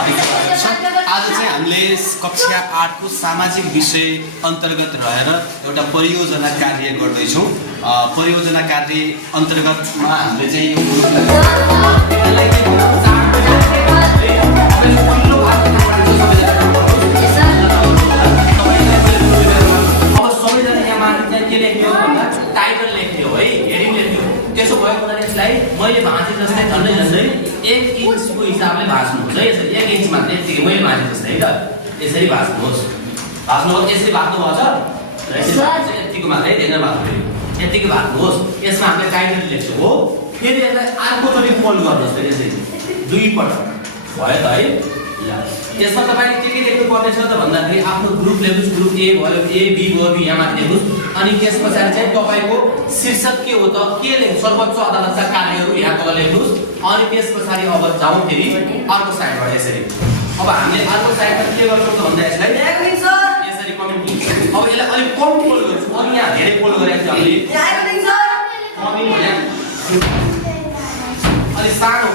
आज चाहिँ हामीले कक्षा 8 को सामाजिक विषय अन्तर्गत रहेर एउटा परियोजना कार्य गर्दैछौँ। परियोजना कार्य अन्तर्गतमा हामीले चाहिँ त्यसो भयो भने यसलाई मैले भाँचे जस्तै झन्डै झन्डै 1 इन्चको हिसाबले भाँच्नुहोस् है। यसरी 1 इन्च मात्र यतिकै मैले भाँचे जस्तै है त यसरी भाँच्नुहोस्। यसरी भाँच्नु भन्छ र यसरी यतिको मात्रै धेरै भाँच्नु यतिकै भाँच्नुहोस्। यसमा हामीले टाइटल लेख्छौँ हो। फेरि यसलाई अर्कोचोटि फोल्ड गर्नुहोस् फेरि यसरी 2 पटक भयो त है। ल यसमा तपाईले के लेख्नु पर्ने छ त भन्दाखेरि आफ्नो ग्रुप लेख्नुस्। ग्रुप ए भयो ए बी भयो बी यहाँ माथि लेख्नुस्। अनि त्यसपछि चाहिँ तपाईको शीर्षक के हो त के लेख्नु सर्वोच्च अदालतका कार्यहरू यहाँ तल लेख्नुस्। अनि त्यसपछि अब जाउँ फेरि अर्को साइडबाट यसरी। अब हामीले अर्को साइडमा के गर्छौँ त भन्दा यसलाई यसरी कमेन्ट लिन्छौँ। अब यसलाई अलि कम फोल्ड गर्छौँ। अनि यहाँ धेरै फोल्ड गरेको छ हामीले कमेन्ट भने अलि सानो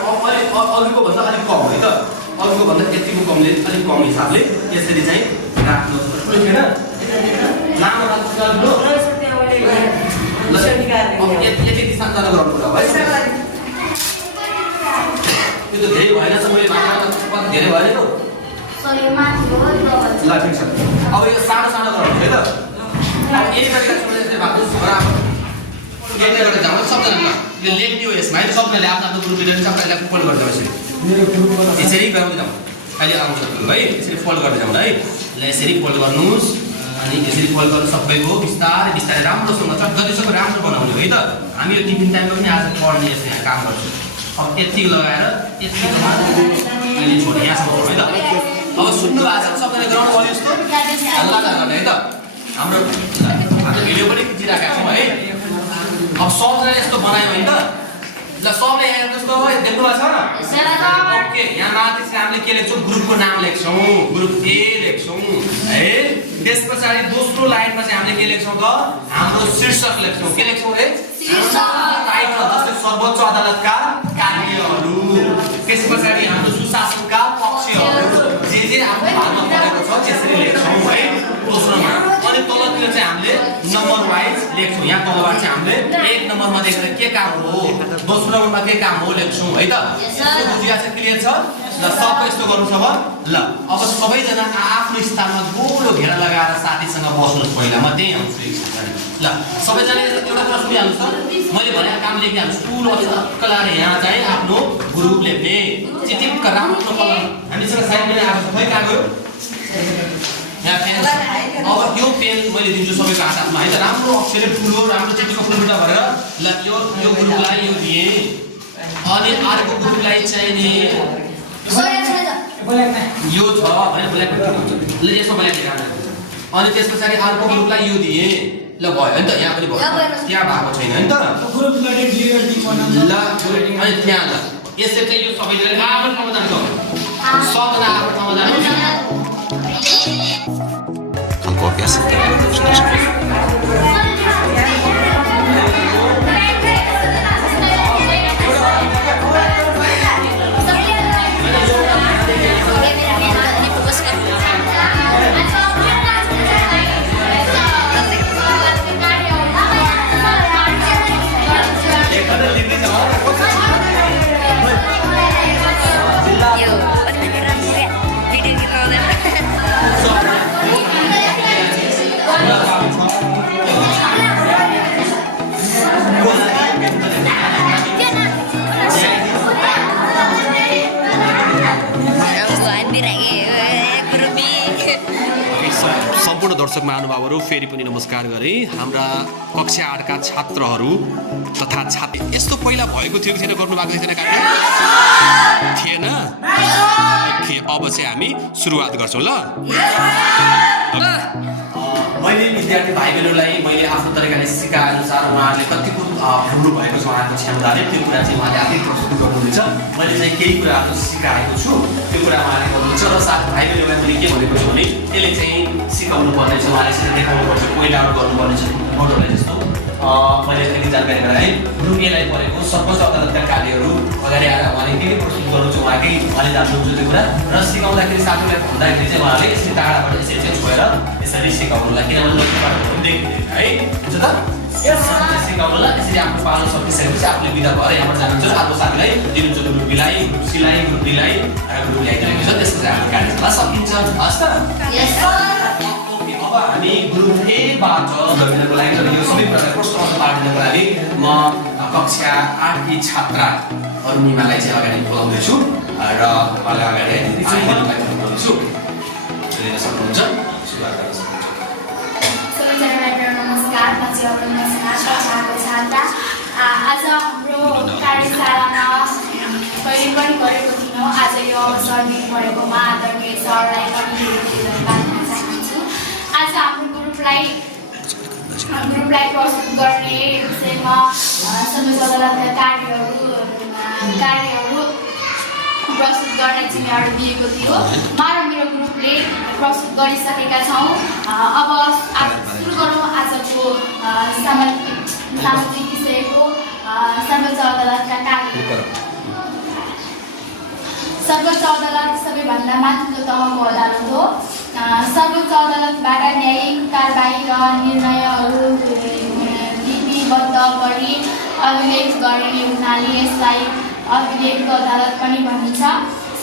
अघिको भन्दा अलिक कम है त। अघिको भन्दा यतिको कमले अलिक कम हिसाबले यसरी चाहिँ राख्नुहोस्। बुझ्नु लामो राख्नुहोस् यति शान्त गराउनु पर्यो है। त्यो त धेरै भएन छ मैले मात्र धेरै भएन त ल ठिक छ। अब यो सानो सानो गराउनु है त। अब एक तरिका यसरी राख्नुहोस् र यसले गर्दा जाउँ सबैजना यो लेख्ने हो यसमा है। सबैले आफ्नो आफ्नो ग्रुप लिएर सबैलाई फोल्ड गर्दै यसरी यसरी गराउँदै जाउँ। अहिले आउँछ है यसरी फोल्ड गर्दै जाउँ है। ल यसरी फोल्ड गर्नुहोस्। अनि यसरी फोल्ड गर्नु सबैको बिस्तारै बिस्तारै राम्रोसँग जतिसक्दो राम्रो बनाउने है त। हामी यो टिफिन टाइममा पनि आज पढ्ने यसरी यहाँ काम गर्छौँ। अब यति लगाएर यति अहिले छोड्ने यहाँसम्म है त। अब सुन्नु भएको छ सबैले गराउनु पर्यो यस्तो हल्ला गर्ने है त। हाम्रो भिडियो पनि खिचिरहेका छौँ है। अब सबैले यस्तो बनायो है त। ल सबले यहाँ हेर्नुहोस् त देख्नु भएको छ ओके। यहाँ माथि चाहिँ हामीले के लेख्छौँ ग्रुपको नाम लेख्छौँ। ग्रुप ए लेख्छौँ है। त्यस पछाडि दोस्रो लाइनमा चाहिँ हामीले के लेख्छौँ त हाम्रो शीर्षक लेख्छौँ। के लेख्छौँ रे टाइटल जस्तै सर्वोच्च अदालतका कार्यहरू। त्यस पछाडि हाम्रो सुशासनका पक्षहरू जे आफ्नो भागमा परेको छ त्यसरी लेख्छौँ है दोस्रोमा। अनि तलतिर चाहिँ हामीले नम्बर वाइज लेख्छौँ। यहाँ तलबाट चाहिँ हामीले 1 नम्बरमा देखेर के काम हो दोस्रो नम्बरमा के काम हो लेख्छौँ है त। बुझिया छ क्लियर छ। ल सबै यस्तो गर्नु छ अब। ल अब सबैजना आफ्नो स्थानमा गोलो घेरा लगाएर साथीसँग बस्नुहोस्। पहिला म त्यही आउँछु एकछिन। ल सबैजना एउटा कुरा सुनिहाल्नुहोस् त। मैले भनेको काम लेखिहाल्नुहोस्। ठुलो अक्षर लाएर यहाँ चाहिँ आफ्नो ग्रुप लेख्ने चिटिक्क राम्रो कलर हामीसँग साइडमा आएको छ खै कहाँ गयो यहाँ पेन। अब यो पेन मैले दिन्छु सबैको हातमा है त। राम्रो अक्षरले ठुलो राम्रो चिटिक्क फुलबुटा भरेर ल यो ग्रुपलाई यो दिएँ। अनि अर्को ग्रुपलाई चाहिँ नि यो छ भने ब्ल्याक ल यसो ब्ल्याक लेख्नु। अनि त्यस पछाडि अर्को ग्रुपलाई यो दिएँ। ल भयो नि त यहाँ पनि भयो त्यहाँ भएको छैन नि त। ल अनि त्यहाँ ल यसरी चाहिँ यो सबैले आफ्नो ठाउँमा जान्छ। सबजना आफ्नो ठाउँमा जान्छ। सम्पूर्ण दर्शक महानुभावहरू फेरि पनि नमस्कार गरे। हाम्रा कक्षा 8 का छात्रहरू तथा छात्री यस्तो पहिला भएको थियो कि थिएन गर्नु भएको थिएन काका थिएन। अब चाहिँ हामी सुरुवात गर्छौँ ल। मैले विद्यार्थी भाइ बहिनीलाई मैले आफ्नो तरिकाले सिकाए अनुसार उहाँहरूले कतिको राम्रो भएको छ उहाँको क्षमताले त्यो कुरा चाहिँ उहाँले आफै प्रस्तुत गर्नुहुन्छ। मैले चाहिँ केही कुराहरू सिकाएको छु त्यो कुरा उहाँले गर्नुहुन्छ र साथ भाइ बहिनीलाई मैले के भनेको छु भने त्यसले चाहिँ सिकाउनु पर्ने छ। उहाँले यसरी देखाउनु पर्छ पोइन्ट आउट गर्नुपर्ने छ नोटहरूले जस्तो मैले त्यति जानकारी गराएँ। ग्रुप एलाई परेको सर्वोच्च अदालतका कार्यहरू अगाडि आएर उहाँले के प्रस्तुत गर्नु चाहिँ उहाँकै उहाँले जान्नुहुन्छ त्यो कुरा र सिकाउँदाखेरि साथीलाई भन्दाखेरि चाहिँ उहाँले यसरी टाढाबाट यसरी चाहिँ छोएर यसरी सिकाउनुलाई किनभने लक्ष्यबाट देखिँदैन है हुन्छ त यसरी सिकाउनुलाई यसरी आफ्नो पाल्न सकिसकेपछि आफूले बिदा भएर यहाँबाट जानुहुन्छ अर्को साथीलाई दिनुहुन्छ ग्रुप बीलाई ग्रुप सीलाई ग्रुप डीलाई र ग्रुप ल्याइदिएको छ त्यसपछि हाम्रो कार्यशाला सकिन्छ हस् त अब हामी ग्रुप ए बाट गर्नको लागि यो सबै प्रकार प्रश्नहरू पार्दिनको लागि म कक्षा 8 की छात्रा अरुणिमालाई चाहिँ अगाडि बोलाउँदै छु र उहाँलाई अगाडि आइदिनुलाई बोलाउँछु लिन सक्नुहुन्छ सुरुवात गर्न सक्नुहुन्छ सबैजनालाई नमस्कार म चाहिँ अरुणिमा कक्षाको छात्रा आज हाम्रो कार्यशालामा कहिले पनि गरेको थियौँ आज यो अवसर दिनु भएकोमा आदरणीय सरलाई पनि धन्यवाद दिन चाहन्छु आज हाम्रो ग्रुपलाई प्रस्तुत गर्ने विषयमा सर्वोच्च अदालतका कार्यहरू प्रस्तुत गर्ने जिम्मेवारी दिएको थियो म र मेरो ग्रुपले प्रस्तुत गरिसकेका छौँ अब सुरु गरौँ आजको सामाजिक विषयको सर्वोच्च अदालतका कार्यहरू सर्वोच्च अदालत सबैभन्दा माथिल्लो तहको अदालत हो सर्वोच्च अदालतबाट न्यायिक कारबाही र निर्णयहरू लिपिबद्ध गरी अभिलेख गरिने हुनाले यसलाई अभिलेखको अदालत पनि भनिन्छ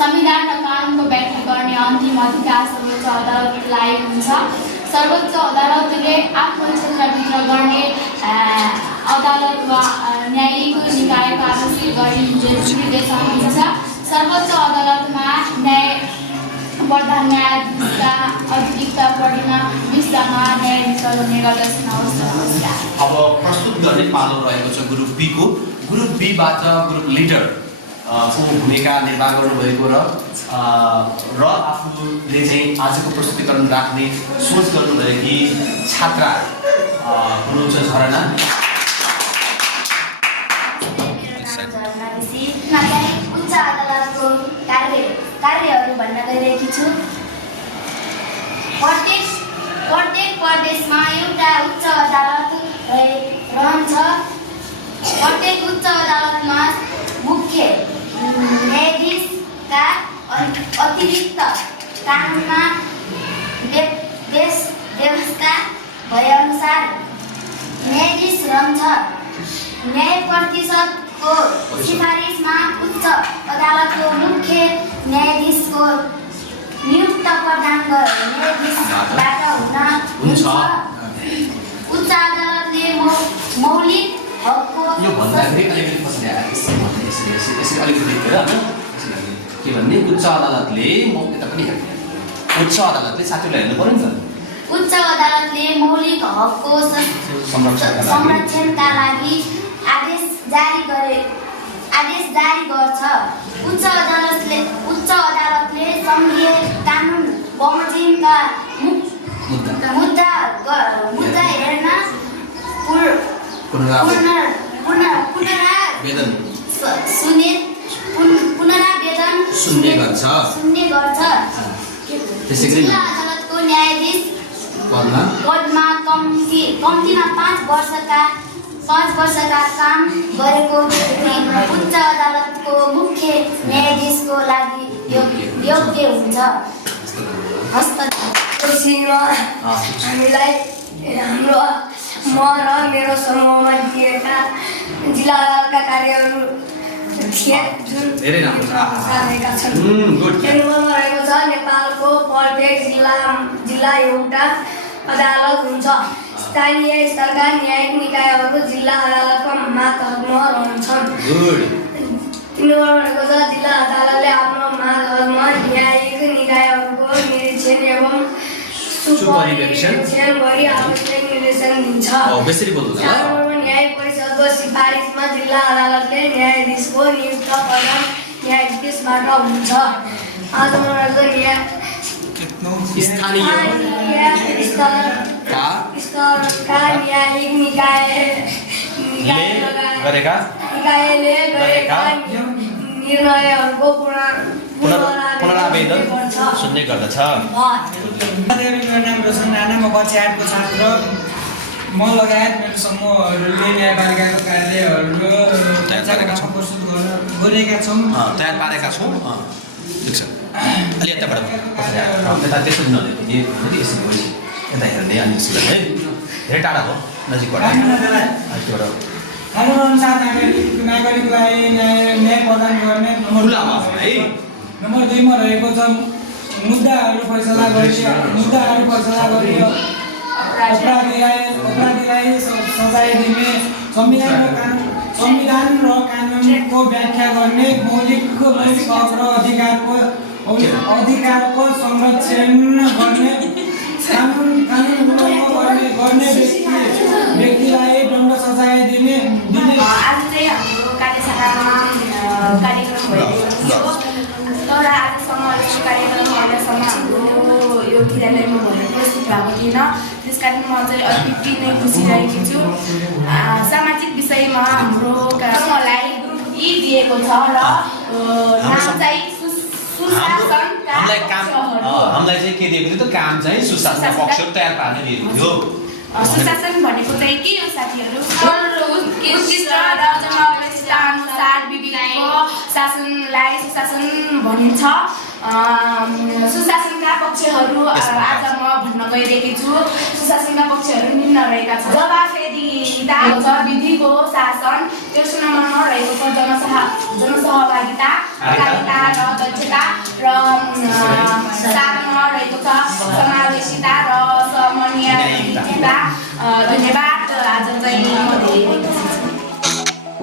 संविधान र कानुनको व्याख्या गर्ने अन्तिम अधिकार सर्वोच्च अदालतलाई हुन्छ सर्वोच्च अदालतले आफ्नो क्षेत्रभित्र गर्ने अदालत वा न्यायिक निकायको आदेशित गरी निर्देशन दिन्छ सर्वोच्च अदालतमा प्रधान न्यायाधीशका अतिरिक्त प्रधान 20 जना न्यायाधीशहरू हुने गर्दछन्। अब प्रस्तुत गर्ने पालो रहेको छ ग्रुप बी को ग्रुप बी बाट ग्रुप लिडर को भूमिका निर्वाह गर्नुभएको र आफूले चाहिँ आजको प्रस्तुतिकरण राख्ने सोच गर्नुभएकी छात्रा हुनुहुन्छ झरना। उच्च अदालतको कार्यहरू भन्न गइरहेकी छु प्रत्येक प्रदेशमा एउटा उच्च अदालत रहन्छ प्रत्येक उच्च अदालतमा मुख्य न्यायाधीशका अतिरिक्त कानुनमा व्यवस्था भएअनुसार न्यायाधीश रहन्छ न्याय प्रतिशतको सिफारिसमा उच्च अदालतको मुख्य न्यायाधीशको नियुक्त प्रदान न्यायाधीशबाट हुन्छ उच्च अदालतले मौलिक हकको यो भन्दाखेरि अलिकति पछि आएर यसरी अलिकति के भन्ने उच्च अदालतले उच्च अदालतले साथीलाई हेर्नु पर्यो नि त उच्च अदालतले मौलिक हकको संरक्षणका लागि आदेश जारी गर्छ उच्च अदालतले सङ्घीय कानुन बमोजिमका मुद्दा हेर्न पुनरावेदन सुन्ने गर्छ जिल्ला अदालतको न्यायाधीश पदमा कम्तीमा 5 वर्षका काम गरेको उच्च अदालतको मुख्य न्यायाधीशको लागि योग्य हुन्छ। हामीलाई हाम्रो म र मेरो समूहमा दिएका जिल्ला अदालतका कार्यहरू थिए जुन साधेका छन् केन्द्रमा रहेको छ नेपालको प्रत्येक जिल्ला एउटा अदालत हुन्छ स्थानीय स्तरका न्यायिक निकायहरू जिल्ला अदालतको मातहतमा रहन्छन् तिनीहरू रहेको छ जिल्ला अदालतले आफ्नो मातहतमा न्यायिक निकायहरूको निरीक्षण एवं सुपरिवेक्षण गरी आवश्यक निर्देशन दिन्छ न्याय परिषदको सिफारिसमा जिल्ला अदालतले न्यायाधीशको नियुक्त प्रधान न्यायाधीशबाट हुन्छ आजमा रहेको स्तरका न्यायिक निकायले गरेका निर्णयहरूको पुनरावेदन सुन्ने गर्दछ। मेरो नाम रोशन राणा म कक्षा 8 को छात्र म लगायत मेरो समूहहरूले न्यायपालिकाको कार्यहरू प्रस्तुत गरेका छौँ। तयार पारेका छौँ। ठिक छ। अलि यताबाट यता त्यसो नदिनु यता हेर्ने अनि यसो है धेरै टाढा हो नजिकबाट कानुनअनुसार नागरिकलाई न्याय प्रदान गर्ने ठुलो आवाज है। नम्बर 2 मा रहेको छ मुद्दाहरू फैसला गरियो अपराधीलाई सजाय दिने संविधान र कानुनको व्याख्या गर्ने मौलिक हक र अधिकारको संरक्षण गर्ने कानुन गर्ने व्यक्तिलाई दण्ड सजाय दिने आज चाहिँ हाम्रो कार्यशालामा कार्यक्रम भइरहेको थियो। तर आजसम्म यस्तो कार्यक्रम अहिलेसम्म हाम्रो यो विद्यालयमा भने प्रस्तुत भएको थिएन। त्यस कारण म चाहिँ अति नै खुसी रहेकी छु। सामाजिक विषयमा हाम्रो समूहलाई ग्रुप ई दिएको छ र नाम चाहिँ हामीलाई चाहिँ के दिएको थियो त काम चाहिँ सुशासन पक्षहरू तयार पार्ने दिएको थियो। सुशासन भनेको चाहिँ के हो साथीहरू? उत्कृष्ट र जनअवस्थाअनुसार विभिन्न शासनलाई सुशासन भनिन्छ। सुशासनका पक्षहरू आज म भन्न गइरहेकी छु। सुशासनका पक्षहरू निम्न रहेका छन्। जवाफदेहिता छ, विधिको शासन, तेस्रो नम्बरमा रहेको छ जनसहभागिता, अकारिता र दक्षता र 7 मा रहेको छ समावेशिता र समन्वयता। धन्यवाद। आज चाहिँ म धेरै